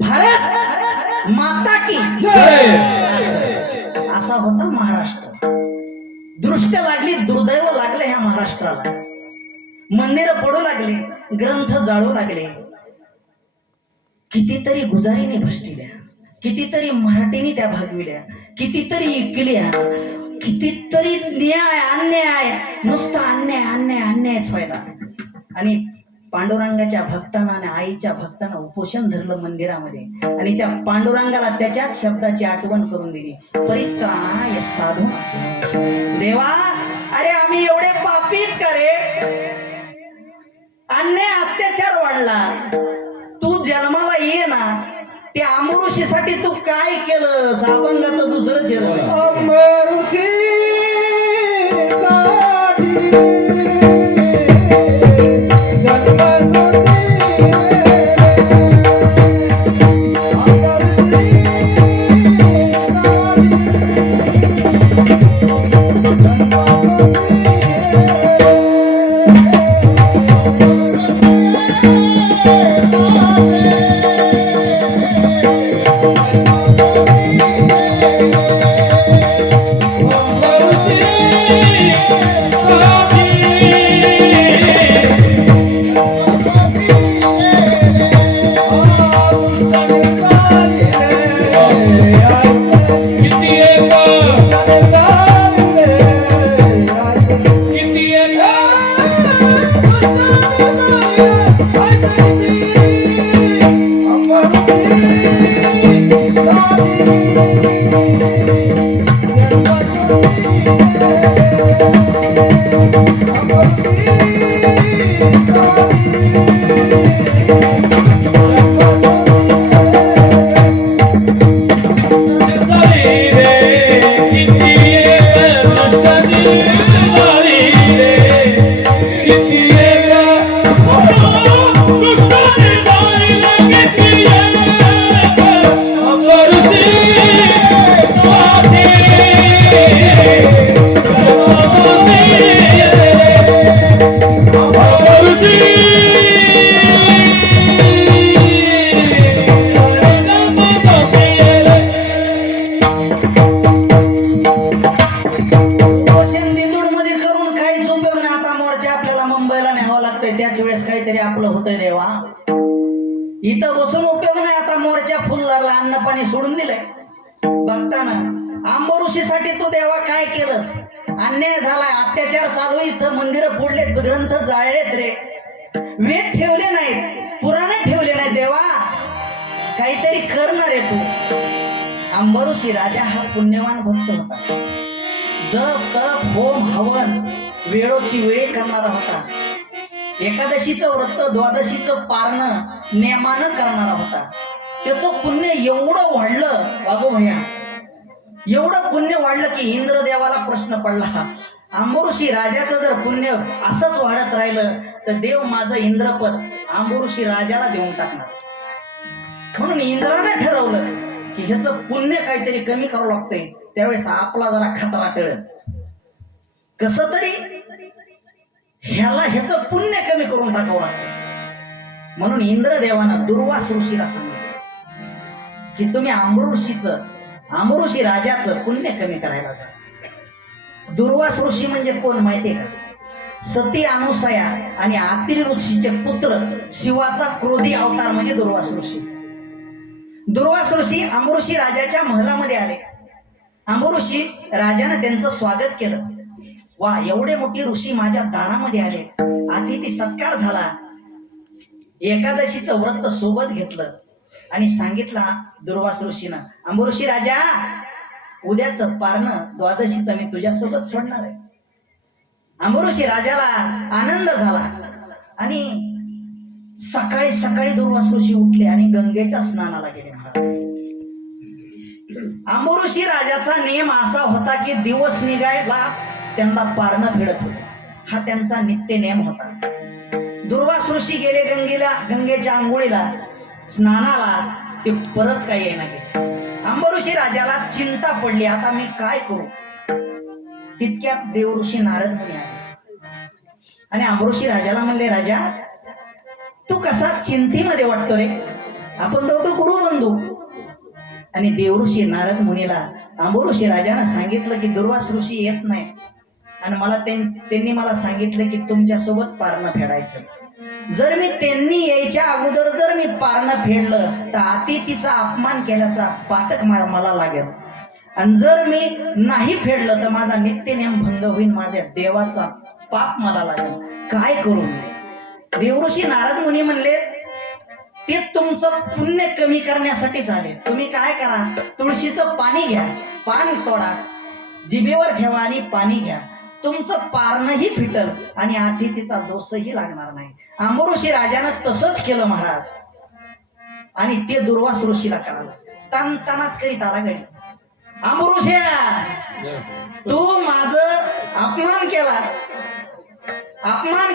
भारत माता की जय असा होता महाराष्ट्र. दृष्ट लागली, दुर्दैव लागले ह्या महाराष्ट्राला. मंदिर पडू लागले, ग्रंथ जाळू लागले. कितीतरी गुजारीने भष्टिल्या, कितीतरी मराठीने त्या भागविल्या, कितीतरी इकल्या, कितीतरी न्याय अन्याय, नुसता अन्याय अन्याय अन्यायच व्हायला. आणि पांडुरंगाच्या भक्तांना आणि आईच्या भक्तांना उपोषण धरलं मंदिरामध्ये. आणि त्या पांडुरंगाला त्याच्याच शब्दाची आठवण करून दिली, परित्राणाय साधू. देवा, अरे आम्ही एवढे पापीत का रे? अन्याय अत्याचार वाढला, तू जन्माला ये ना. त्या अमृषीसाठी तू काय केलं? अपंगाचं दुसरं चेहरं. अमृषी त्याच वेळेस काहीतरी आपलं होतंय देवा. इथं बसून उपयोग नाही. आता मोर्चा फुलला, अन्न पाणी सोडून दिलंय. बघताना आंबऋषीसाठी तू देवा काय केलंस? अन्याय झालाय, अत्याचार चालू, इथं मंदिर फोडलेत, ग्रंथ जाळलेत रे, वेद ठेवले नाहीत, पुराणे ठेवले नाहीत. देवा काहीतरी करणार आहे तू. आंबऋषी राजा हा पुण्यवान भक्त होता. जप तप होम हवन वेळोची वेळी करणारा होता. एकादशीचं व्रत, द्वादशीचं पारणं नेमानं करणारा होता. त्याचं पुण्य एवढं वाढलं बाबू भैया, एवढं पुण्य वाढलं की इंद्रदेवाला प्रश्न पडला, आंबऋषी राजाचं जर पुण्य असंच वाढत राहिलं तर देव माझं इंद्रपद आंबऋषी राजाला देऊन टाकणार. म्हणून इंद्राने ठरवलं की ह्याचं पुण्य काहीतरी कमी करावं लागतंय. त्यावेळेस आपला जरा खतरा टळेल, कसं तरी ह्याला ह्याचं पुण्य कमी करून टाकावं लागतंय. म्हणून इंद्रदेवानं दुर्वास ऋषीला सांगितलं की तुम्ही आंबऋषी राजाचं पुण्य कमी करायला जा. दुर्वास ऋषी म्हणजे कोण माहितीये का? सती अनुसया आणि आत्री ऋषीचे पुत्र, शिवाचा क्रोधी अवतार म्हणजे दुर्वास ऋषी. दुर्वास ऋषी आंबऋषी राजाच्या महलामध्ये आले. आंबऋषी राजानं त्यांचं स्वागत केलं. वा, एवढे मोठे ऋषी माझ्या दारामध्ये आले, अतिथी सत्कार झाला. एकादशीचं व्रत सोबत घेतलं आणि सांगितलं दुर्वास ऋषीनं, आंबऋषी राजा, उद्याचं पारणं द्वादशीचं मी तुझ्यासोबत सोडणार आहे. आंबऋषी राजाला आनंद झाला आणि सकाळी सकाळी दुर्वास ऋषी उठले आणि गंगेच्या स्नानाला गेले. आंबऋषी राजाचा नियम असा होता की दिवस निघायला त्यांना पारणं फेडत होते. हा त्यांचा नित्य नियम होता. दुर्वास ऋषी गेले गंगेच्या आंघोळीला, स्नानाला, ते परत काय येणार गेले. आंबऋषी राजाला चिंता पडली, आता मी काय करू? तितक्यात देवऋषी नारद मुनी आले आणि आंबऋषी राजाला म्हणले, राजा तू कसा चिंतेमध्ये वाटतो रे? आपण दोघं गुरु आणि देवऋषी नारद मुनीला आंबोऋषी राजानं सांगितलं की दुर्वास ऋषी येत नाही आणि मला त्यांनी मला सांगितलं की तुमच्या सोबत पारणं फेडायचं. जर मी त्यांनी यायच्या अगोदर जर मी पारणं फेडलं तर अतिथीचा अपमान केल्याचा पातक मला लागेल आणि जर मी नाही फेडलं तर माझा नित्यनेम भंग होईल, माझ्या देवाचा पाप मला लागेल. काय करू मी? देवऋषी नारद मुनी म्हणले ते तुमचं पुण्य कमी करण्यासाठी झाले. तुम्ही काय करा, तुळशीचं पाणी घ्या, पान तोडा, जिभेवर ठेवा आणि पाणी घ्या, तुमचं पारणही फिटल आणि अतिथीचा दोषही लागणार नाही. आंबोऋषी राजानं तसंच केलं महाराज. आणि ते दुर्वास ऋषीला कळालं. तान तानाच करीत आला घरी. आंबोऋषा, तू माझं अपमान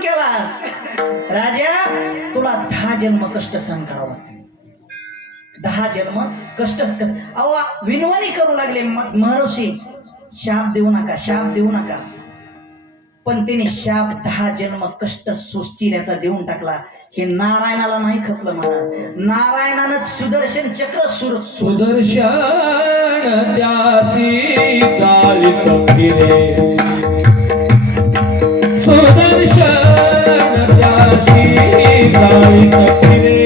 केलास राजा, तुला 10 जन्म कष्ट सहन करावं लागतील. 10 जन्म कष्ट. अहो विनवणी करू लागले महर्षी, शाप देऊ नका. पण त्याने शाप 10 जन्म कष्ट सुस्थिऱ्याचा देऊन टाकला. हे नारायणाला नाही खपलं महाराज. नारायणानं सुदर्शन चक्र सुदर्शन त्यासी चालित फिरे, सुदर्शन त्यासी चालित फिरे,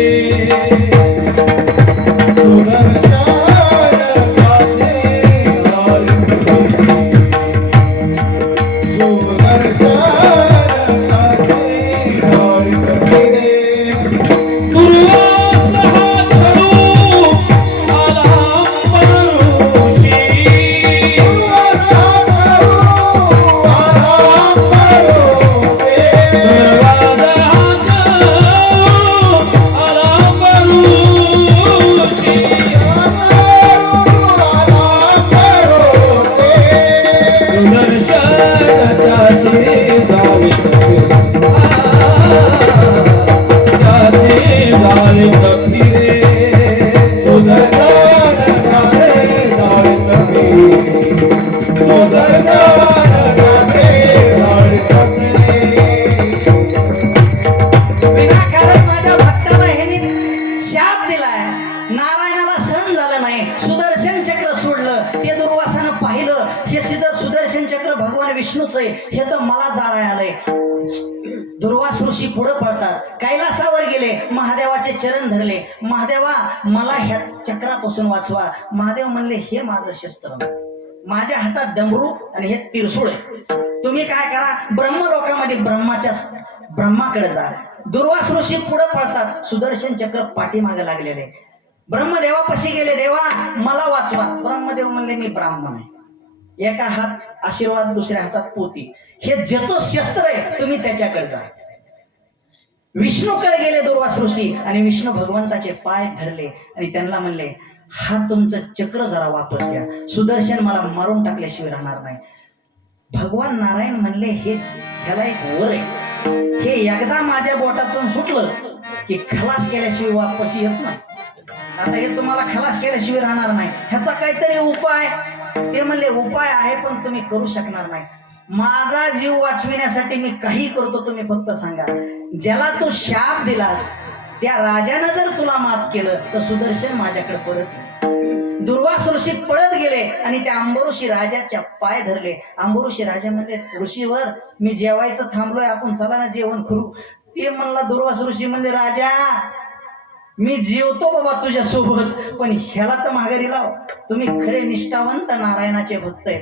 सुदर्शन विष्णूच आहे हे तर मला जाळाय आलंय. दुर्वास ऋषी पुढे पळतात, कैलासावर गेले, महादेवाचे चरण धरले. महादेवा, मला ह्या चक्रापासून वाचवा. महादेव म्हणले, हे माझं शस्त्र, माझ्या हातात डमरू आणि हे त्रिशूळ आहे. तुम्ही काय करा, ब्रह्मलोकामध्ये ब्रह्माकडे जा. दुर्वास ऋषी पुढे पळतात, सुदर्शन चक्र पाठीमागे लागलेले. ब्रह्मदेवापाशी गेले, देवा मला वाचवा. ब्रह्मदेव म्हणले, मी ब्राह्मण आहे, एका हात आशीर्वाद, दुसऱ्या हातात पोती, हे ज्याचं शस्त्र आहे तुम्ही त्याच्याकडे जा. विष्णूकडे गेले दुर्वास ऋषी आणि विष्णू भगवंताचे पाय धरले आणि त्यांना म्हणले, हा तुमचं चक्र जरा वापस घ्या, सुदर्शन मला मारून टाकल्याशिवाय राहणार नाही. भगवान नारायण म्हणले, ह्याला एक वर आहे, हे एकदा माझ्या बोटातून सुटलं की खलास केल्याशिवाय वापस येत नाही. आता हे तुम्हाला खलास केल्याशिवाय राहणार नाही, ह्याचा काहीतरी उपाय. ते म्हणले, उपाय आहे पण तुम्ही करू शकणार नाही. माझा जीव वाचविण्यासाठी मी काही करतो, तुम्ही फक्त सांगा. ज्याला तू शाप दिलास त्या राजानं जर तुला माफ केलं तर सुदर्शन माझ्याकडे परत येईल. दुर्वास ऋषी पळत गेले आणि त्या आंबऋषी राजाच्या पाय धरले. आंबऋषी राजा म्हणले, ऋषीवर मी जेवायचं थांबलोय, आपण चला ना जेवण करू. ते म्हणला, दुर्वास ऋषी म्हणले, राजा मी जेवतो बाबा तुझ्या सोबत, पण ह्याला तर माघारी लाव. तुम्ही खरे निष्ठावंत नारायणाचे भक्त आहेत.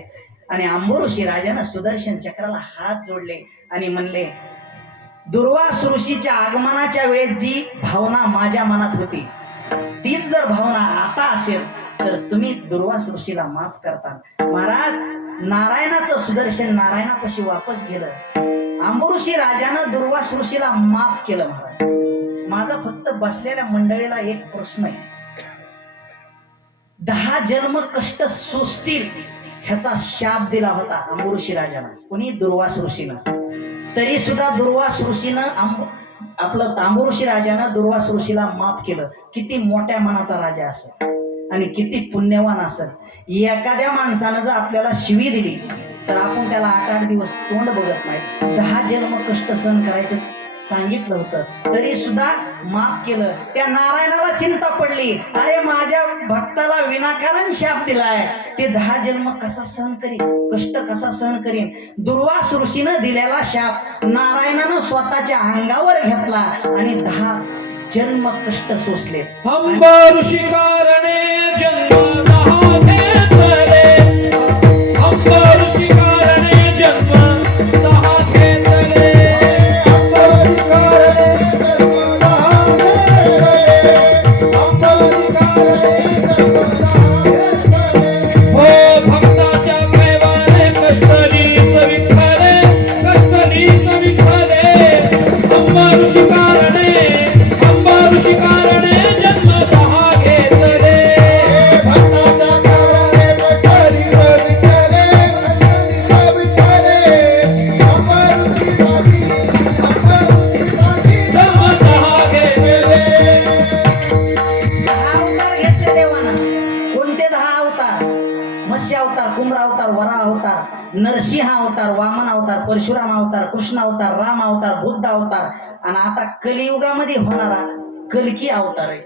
आणि आंबऋषी राजानं सुदर्शन चक्राला हात जोडले आणि म्हणले, दुर्वास ऋषीच्या आगमनाच्या वेळेस जी भावना माझ्या मनात होती तीच जर भावना आता असेल तर तुम्ही दुर्वास ऋषीला माफ करता. महाराज, नारायणाचं सुदर्शन नारायणापाशी वापस गेलं. आंबऋषी राजानं दुर्वास ऋषीला माफ केलं. महाराज, माझा फक्त बसलेल्या मंडळीला एक प्रश्न आहे. 10 जन्म कष्ट सोसतील ह्याचा शाप दिला होता आंबऋषी राजाला, कोणी? दुर्वास ऋषीनं. तरी सुद्धा दुर्वास ऋषीनं आपलं आंबऋषी राजानं दुर्वास ऋषीला माफ केलं. किती मोठ्या मनाचा राजा असेल आणि किती पुण्यवान असेल. एखाद्या माणसानं जर आपल्याला शिवी दिली तर आपण त्याला 8-8 दिवस तोंड बघत नाही. 10 जन्म कष्ट सहन करायचे सांगितलं होतं, तरी सुद्धा माफ केलं. त्या नारायणाला चिंता पडली, अरे माझ्या भक्ताला विनाकारण शाप दिलाय, ते 10 जन्म कसा सहन करीन, कष्ट कसा सहन करीन. दुर्वास ऋषीनं दिलेला शाप नारायणानं स्वतःच्या अंगावर घेतला आणि 10 जन्म कष्ट सोसले. अंबऋषी कारणे जन्म 10 घेतले, अंबऋषी कारणे जन्म 10 घेतले, अंबऋषी कारणे जन्म 10 घेतले, अंबऋषी कारणे जन्म 10 घेतले. हो भक्ताच्या कैवारे कष्टलीच विठ्ठले, कष्टलीच विठ्ठले. अंबऋषी कारणे, अंबऋषी कारणे जन्म 10 घेतले. भक्ताच्या कैवारे कष्टलीच विठ्ठले, कष्टलीच विठ्ठले. अंबऋषी साठी, अंबऋषी साठी जन्म 10 घेतले. 10 अवतार घेतले देवानं. कोणते 10 अवतार? मत्स्य अवतार, कुंभरा अवतार, वराह अवतार, नरसिंह अवतार, वामन अवतार, परशुराम अवतार, कृष्ण अवतार, राम अवतार, बुद्ध अवतार आणि आता कलियुगामध्ये होणारा कल्की अवतार आहे.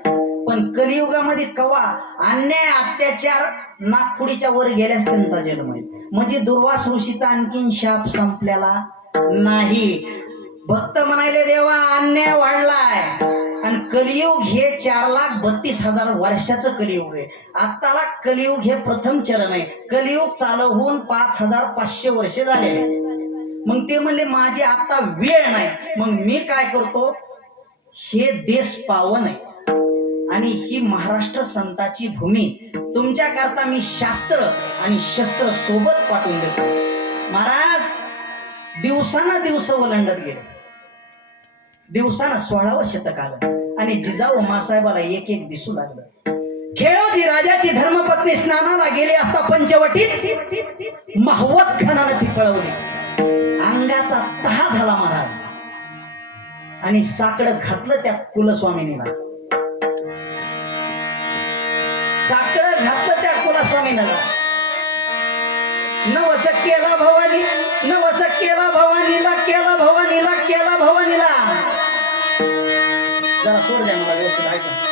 पण कलियुगामध्ये कवा अन्याय अत्याचार नागपुडीच्या वर गेल्यास त्यांचा जन्म आहे. म्हणजे दुर्वास ऋषीचा आणखीन शाप संपलेला नाही. भक्त म्हणाले देवा अन्याय वाढलाय आणि कलियुग हे 4,32,000 वर्षाचं कलियुग आहे. आत्ताला कलियुग हे प्रथम चरण आहे. कलियुग चालू होऊन 5,500 वर्ष झाले. मग ते म्हणले माझी आता वेळ नाही, मग मी काय करतो, हे देश पावन आहे आणि ही महाराष्ट्र संताची भूमी, तुमच्या करता मी शास्त्र आणि शस्त्र सोबत पाठवून देतो. महाराज दिवसानं दिवस ओलांडत गेले. दिवसानं 16वं शतक आलं आणि जिजाऊ मासाहेबाला एक एक दिसू लागलं. खेळोजी राजाची धर्मपत्नी स्नानाला गेली असता पंचवटीत महवत खणानं ती पळवली. अंगाचा तहा झाला महाराज आणि साकडं घातलं त्या कुलस्वामिनीला. साकडं घातलं त्या कुलस्वामीला. नवस केला भवानी, नवस केला भवानीला, केला भवानीला, केला भवानीला. जरा सोड द्या मला व्यवस्थित ऐका.